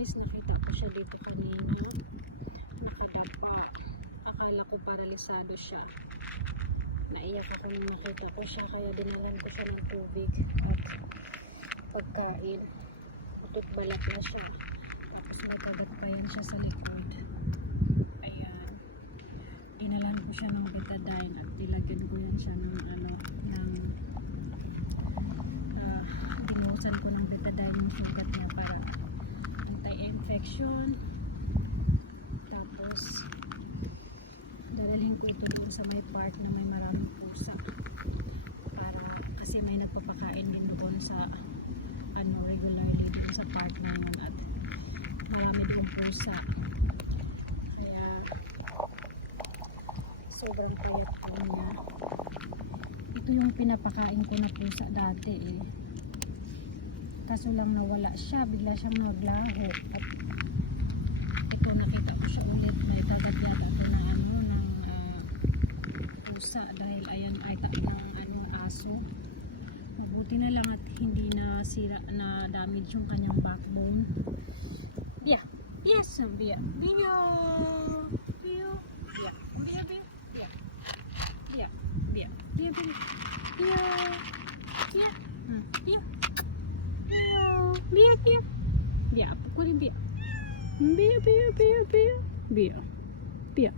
guys, nakita ko siya dito kanina. Nakadapa. Akala ko paralisado siya. Naiyak ako nung nakita ko siya, kaya dinalan ko siya ng tubig at pagkain. Utot balat na siya. Tapos may kagat-payan siya sa likod. Ayan. Dinalan ko siya ng betadine at nilagyan ko yan siya ng dinusan ko ng betadine yung sugat niya para anti-infection. Tapos dadalhin ko ito dun sa may part na may maraming pusa, para kasi may nagpapakain din doon sa regularly dun sa part na yun at marami doon pusa, kaya sobrang payat po niya. Ito yung pinapakain ko na pusa dati kaso lang nawala siya, bigla siyang naglaho at ito nakita ko siya ulit, may dadagyan ako ng pusa dahil ayan ay ng aso. Mabuti na lang at hindi na sira na damage yung kanyang backbone. Bia, yes, Bia, Bia, Bia, Bia, Bia, Bia, Bia, Bia, Bia, Bia, Bia, Bia, Bia, Bia, Bia, Bia, apa kau ni Bia? Bia, Bia, Bia, Bia, Bia, Bia.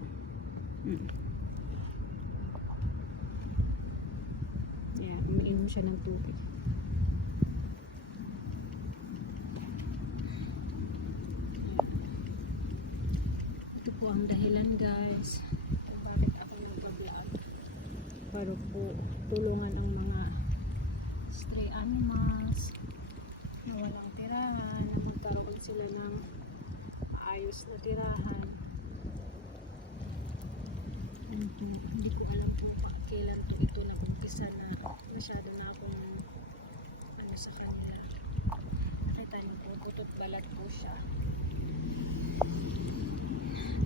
Yeah, umiinom siya ng tubig. Ito po ang dahilan guys kung bakit ako nagpa-vlog, para po tulungan ang mga stray animals na walang tirahan, na magkaroon sila ng ayos na tirahan. Hindi ko alam kung kailan ito nag-umpisa na masyado na akong sa kanila. Nakita niyo po, tutot balat po siya.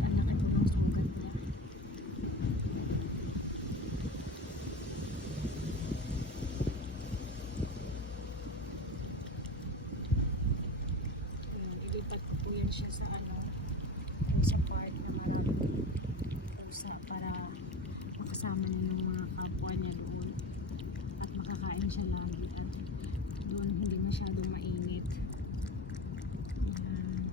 Ang laki po ng sugat niya. Ilipat po yan siya sa sa part na maraming pusa para makasama niya yung mga kapwa niya doon at makakain siya lagi at doon hindi masyadong mainit. Ayan.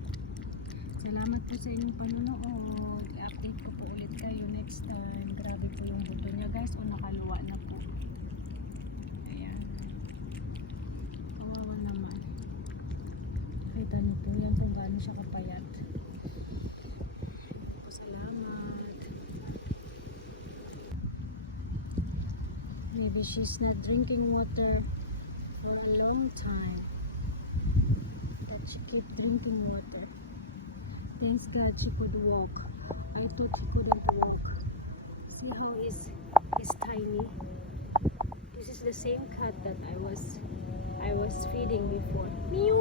Salamat po sa inyong panonood. I-update ko po ulit kayo next time. Grabe po yung buto niya guys, o nakaluwa na po. Ayan. Kawawa naman. Kita niyo po yan kung gaano siya kapayat. Salamat. Maybe she's not drinking water for a long time, but she keep drinking water. Thanks God she could walk. I thought she couldn't walk. See how is tiny. This is the same cat that I was feeding before. Meow.